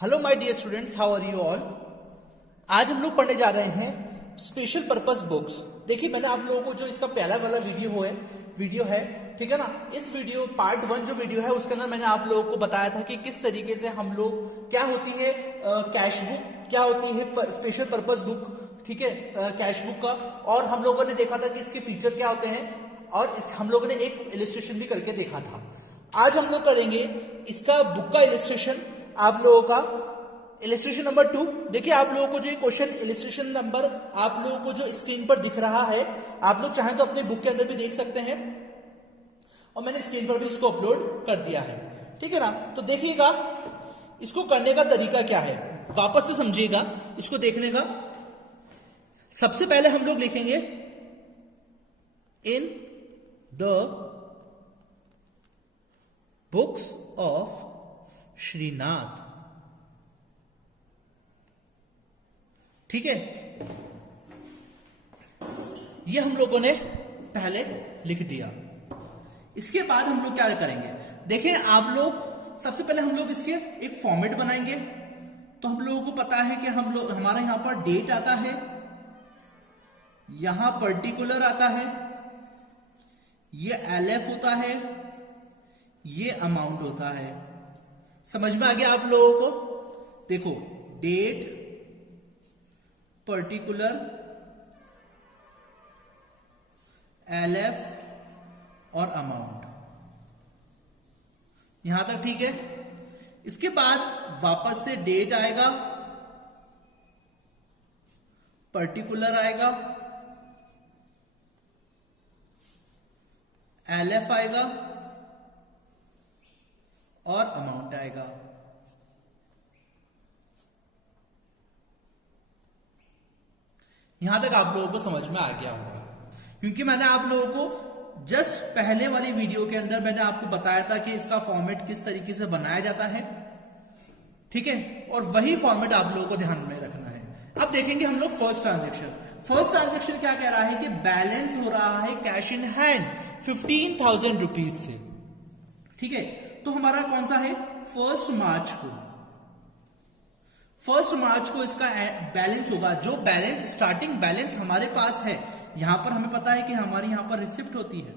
Hello my dear students, how are you all. आज हम लोग पढ़ने जा रहे हैं स्पेशल पर्पस बुक्स। देखिए, मैंने आप लोगों को जो इसका पहला वाला वीडियो है, ठीक है ना। इस वीडियो पार्ट 1 जो वीडियो है उसके अंदर मैंने आप लोगों को बताया था कि किस तरीके से हम लोग, क्या होती है कैश बुक, क्या होती है स्पेशल पर्पस बुक, ठीक है, कैश बुक का। और हम लोगों ने देखा था कि इसके फीचर क्या होते हैं, और हम लोगों ने एक इलिस्ट्रेशन भी करके देखा था। आज हम लोग करेंगे इसका बुक का इलिस्ट्रेशन। आप लोगों का इलिस्ट्रेशन नंबर 2। देखिए, आप लोगों को जो ये क्वेश्चन इलिस्ट्रेशन नंबर आप लोगों को जो स्क्रीन पर दिख रहा है, आप लोग चाहें तो अपने बुक के अंदर भी देख सकते हैं, और मैंने स्क्रीन पर भी इसको अपलोड कर दिया है, ठीक है ना। तो देखिएगा इसको करने का तरीका क्या है, वापस से समझिएगा इसको देखने का। सबसे पहले हम लोग लिखेंगे in the books of Shrinath, ठीक है। ये हम लोगों ने पहले लिख दिया। इसके बाद हम लोग क्या करेंगे, देखिए आप लोग, सबसे पहले हम लोग इसके एक फॉर्मेट बनाएंगे। तो हम लोगों को पता है कि हम लोग, हमारा यहां पर डेट आता है, यहां पर्टिकुलर आता है, ये LF होता है, ये अमाउंट होता है। समझ में आ गया आप लोगों को। देखो, डेट, पर्टिकुलर, LF और अमाउंट, यहां तक ठीक है। इसके बाद वापस से डेट आएगा, पर्टिकुलर आएगा, LF आएगा और अमाउंट आएगा। यहां तक आप लोगों को समझ में आ गया होगा, क्योंकि मैंने आप लोगों को जस्ट पहले वाली वीडियो के अंदर मैंने आपको बताया था कि इसका फॉर्मेट किस तरीके से बनाया जाता है, ठीक है। और वही फॉर्मेट आप लोगों को ध्यान में रखना है। अब देखेंगे हम लोग फर्स्ट ट्रांजेक्शन। फर्स्ट ट्रांजेक्शन क्या कह रहा है कि बैलेंस हो रहा है कैश इन हैंड 15,000 रुपीज से, ठीक है। तो हमारा कौन सा है, फर्स्ट मार्च को इसका बैलेंस होगा। जो बैलेंस, स्टार्टिंग बैलेंस हमारे पास है, यहां पर हमें पता है कि हमारी यहां पर रिसिप्ट होती है।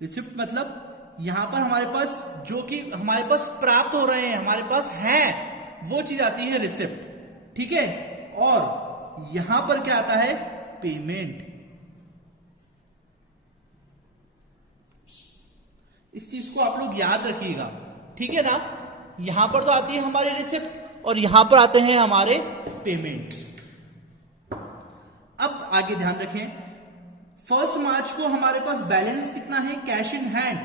रिसिप्ट मतलब यहां पर हमारे पास जो कि हमारे पास प्राप्त हो रहे हैं, हमारे पास है, वो चीज आती है रिसिप्ट, ठीक है। और यहां पर क्या आता है, पेमेंट। इस चीज को आप लोग याद रखिएगा, ठीक है ना। यहां पर तो आती है हमारी रिसिप्ट और यहां पर आते हैं हमारे पेमेंट। अब आगे ध्यान रखें, फर्स्ट मार्च को हमारे पास बैलेंस कितना है, कैश इन हैंड,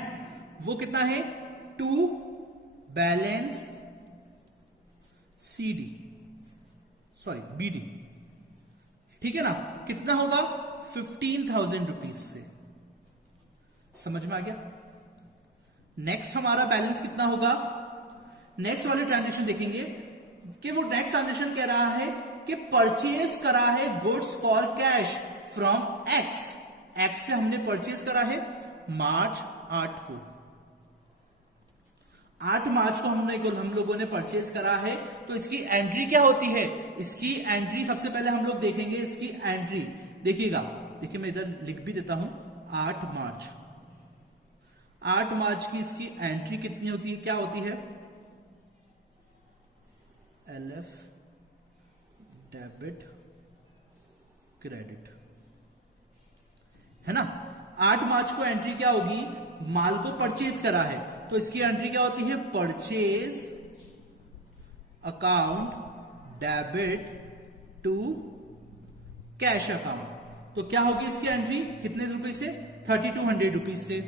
वो कितना है, टू बैलेंस BD, ठीक है ना। कितना होगा, 15,000 रुपीज से। समझ में आ गया। नेक्स्ट हमारा बैलेंस कितना होगा, नेक्स्ट वाले ट्रांजेक्शन देखेंगे कि वो नेक्स्ट ट्रांजेक्शन कह रहा है कि परचेज करा है goods for cash from x से हमने परचेज करा है मार्च 8 को। 8 मार्च को हम लोगों ने परचेज करा है। तो इसकी एंट्री क्या होती है, इसकी एंट्री सबसे पहले हम लोग देखेंगे। इसकी एंट्री देखिएगा, देखिए मैं इधर लिख भी देता हूं, 8 मार्च की इसकी एंट्री कितनी होती है, क्या होती है, LF डेबिट क्रेडिट, है ना। 8 मार्च को एंट्री क्या होगी, माल को परचेज करा है, तो इसकी एंट्री क्या होती है, purchase account debit to cash account. तो क्या होगी इसकी एंट्री, कितने रुपए से, 3200 रुपीज से,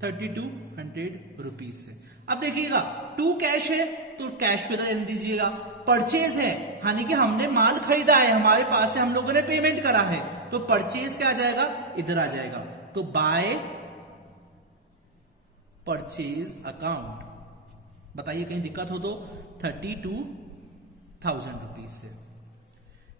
3200 रुपीज से। अब देखिएगा, टू कैश है तो कैश को इधर दीजिएगा, परचेज है यानी कि हमने माल खरीदा है, हमारे पास से हम लोगों ने पेमेंट करा है, तो परचेज क्या आ जाएगा, इधर आ जाएगा। तो बाय परचेज अकाउंट, बताइए कहीं दिक्कत हो तो, 32,000 रुपीज से।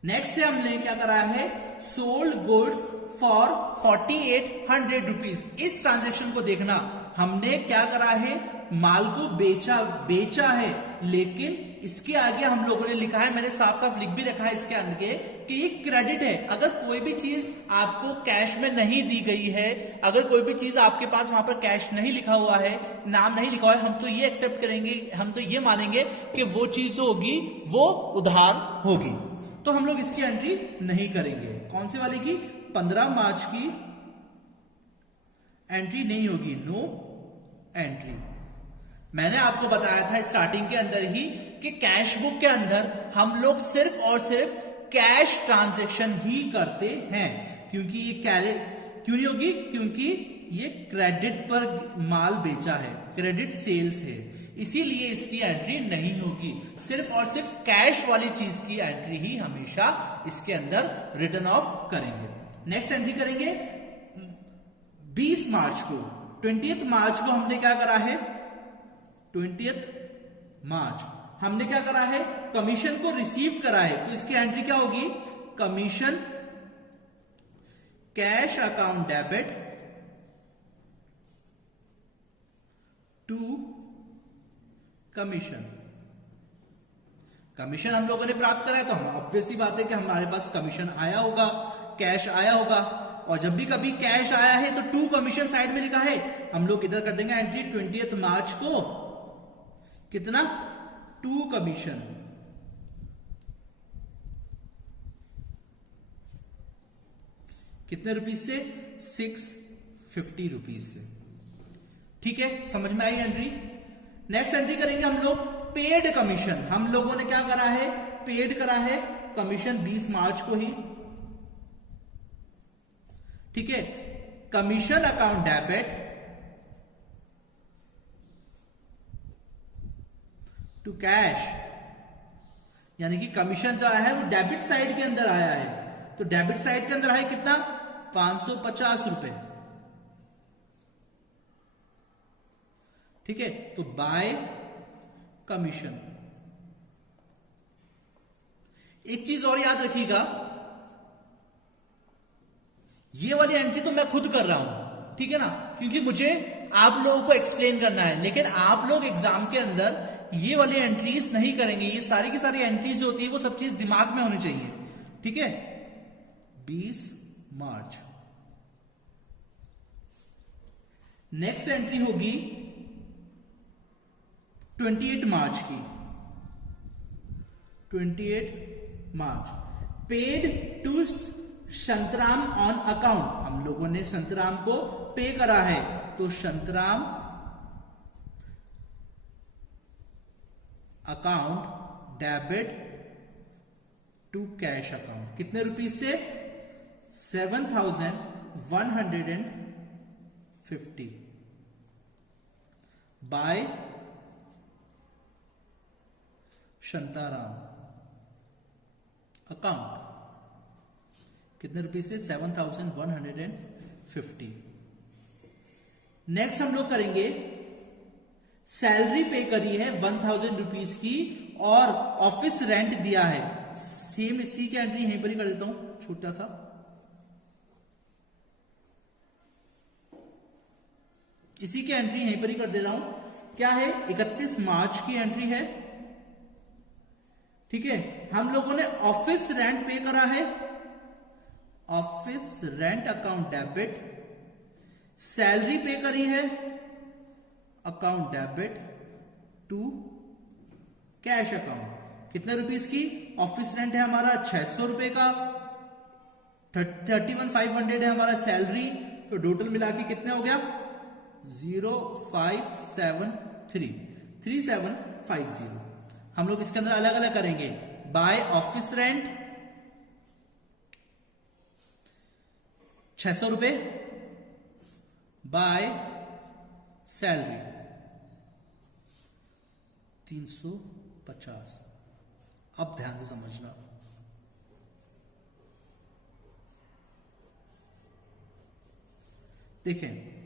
नेक्स्ट से हमने क्या करा है, सोल्ड गुड्स फॉर 4800 रुपीज। इस ट्रांजेक्शन को देखना, हमने क्या करा है, माल को बेचा है, लेकिन इसके आगे हम लोगों ने लिखा है, मैंने साफ साफ लिख भी रखा है इसके अंदर कि ये क्रेडिट है। अगर कोई भी चीज आपको कैश में नहीं दी गई है, अगर कोई भी चीज आपके पास वहां पर कैश नहीं लिखा हुआ है, नाम नहीं लिखा हुआ है, हम तो ये एक्सेप्ट करेंगे, हम तो ये मानेंगे कि वो चीज होगी वो उधार होगी, तो हम लोग इसकी एंट्री नहीं करेंगे। कौन से वाले की? 15 मार्च की एंट्री नहीं होगी, नो एंट्री। मैंने आपको बताया था स्टार्टिंग के अंदर ही कि कैश बुक के अंदर हम लोग सिर्फ और सिर्फ कैश ट्रांजैक्शन ही करते हैं, क्योंकि ये क्यों नहीं होगी? क्योंकि ये क्रेडिट पर माल बेचा है, क्रेडिट सेल्स है, इसीलिए इसकी एंट्री नहीं होगी। सिर्फ और सिर्फ कैश वाली चीज की एंट्री ही हमेशा इसके अंदर रिटर्न ऑफ करेंगे। नेक्स्ट एंट्री करेंगे 20 मार्च को, 20 मार्च को हमने क्या करा है? 20 मार्च हमने क्या करा है? कमीशन को रिसीव करा है, तो इसकी एंट्री क्या होगी? Commission cash account debit to commission. Commission हम लोगों ने प्राप्त करा है, तो हम ऑब्वियस सी बात है कि हमारे पास कमीशन आया होगा, कैश आया होगा, और जब भी कभी कैश आया है तो टू कमीशन साइड में लिखा है, हम लोग इधर कर देंगे एंट्री 20 मार्च को कितना? 2 कमीशन। कितने रुपीज से? 650 रुपीज से। ठीक है, समझ में आई एंट्री। नेक्स्ट एंट्री करेंगे हम लोग पेड कमीशन। हम लोगों ने क्या करा है? पेड करा है कमीशन 20 मार्च को ही। ठीक है, commission account debit to cash, यानी कि कमीशन जो आया है वो डेबिट साइड के अंदर आया है, तो डेबिट साइड के अंदर आया कितना? 550 रुपए। ठीक है, तो बाय कमीशन। एक चीज और याद रखिएगा, ये वाली एंट्री तो मैं खुद कर रहा हूं, ठीक है ना, क्योंकि मुझे आप लोगों को एक्सप्लेन करना है, लेकिन आप लोग एग्जाम के अंदर ये वाली एंट्रीज नहीं करेंगे। ये सारी की सारी एंट्रीज होती है वो सब चीज दिमाग में होनी चाहिए। ठीक है, 20 मार्च। नेक्स्ट एंट्री होगी 28 मार्च की। 28 March paid to Santram on account. हम लोगों ने संतराम को पे करा है, तो Santram account debit to cash account. कितने रुपीज से? 7,150 बाय शांताराम अकाउंट। कितने रुपीज से? 7,150। नेक्स्ट हम लोग करेंगे सैलरी पे करी है 1,000 रुपीज की और ऑफिस रेंट दिया है। सेम इसी की एंट्री यहीं पर ही कर देता हूं, छोटा सा। इसी की एंट्री यहीं पर ही कर दे रहा हूं। क्या है? 31 मार्च की एंट्री है। ठीक है, हम लोगों ने ऑफिस रेंट पे करा है, office rent account debit. Salary pay करी है, account debit to cash account. कितने रुपीस की? ऑफिस रेंट है हमारा 600 रुपए का, 31,500 है हमारा सैलरी, तो टोटल मिला के कितने हो गया? 0573 3750। हम लोग इसके अंदर अलग अलग करेंगे। बाय ऑफिस रेंट 600 रुपए, बाय सैलरी 350। अब ध्यान से समझना, देखें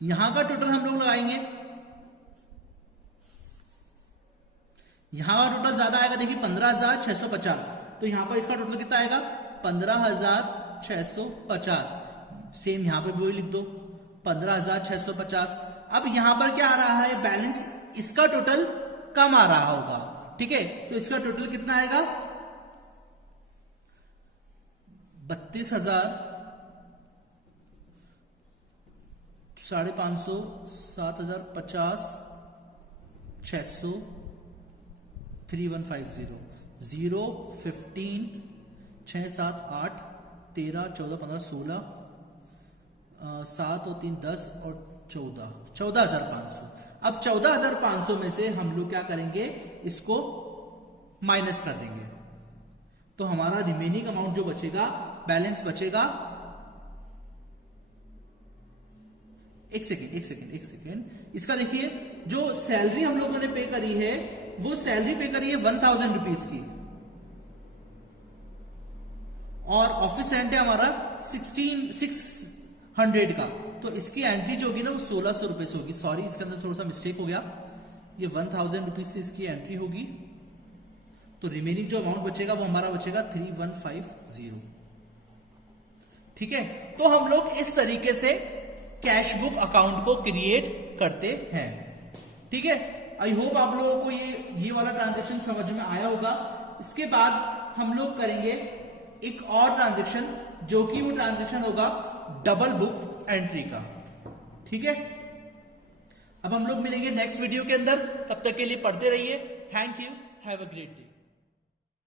यहां का टोटल हम लोग लगाएंगे, यहां का टोटल ज्यादा आएगा। देखिए 15,650, तो यहां पर इसका टोटल कितना आएगा 15,650। सेम यहां पर भी वही लिख दो 15,650। अब यहां पर क्या आ रहा है बैलेंस, इसका टोटल कम आ रहा होगा, ठीक है, तो इसका टोटल कितना आएगा 32,550, 7,050, 600, 3150, 0, 15, 6, 7, 8, 13, 14, 15, 16, 7 और 3 10 और 14,500। अब 14,500 में से हम लोग क्या करेंगे, इसको माइनस कर देंगे, तो हमारा रिमेनिंग अमाउंट जो बचेगा, बैलेंस बचेगा, एक सेकेंड, इसका देखिए, जो सैलरी हम लोगों ने पे करी है, वो सैलरी पे करी है 1,000 रुपीज की, और ऑफिस रेंट है हमारा 600 का, तो इसकी एंट्री जो होगी ना वो 1,600 रुपए से होगी। सॉरी, इसके अंदर थोड़ा सा मिस्टेक हो गया, ये 1,000 रुपीज से इसकी एंट्री होगी, तो रिमेनिंग जो अमाउंट बचेगा वो हमारा बचेगा 3,150। ठीक है, तो हम लोग इस तरीके से कैश बुक अकाउंट को क्रिएट करते हैं। ठीक है, आई होप आप लोगों को ये वाला ट्रांजैक्शन समझ में आया होगा। इसके बाद हम लोग करेंगे एक और ट्रांजैक्शन, जो कि वो ट्रांजैक्शन होगा डबल बुक एंट्री का। ठीक है, अब हम लोग मिलेंगे नेक्स्ट वीडियो के अंदर, तब तक के लिए पढ़ते रहिए। Thank you, have a great day.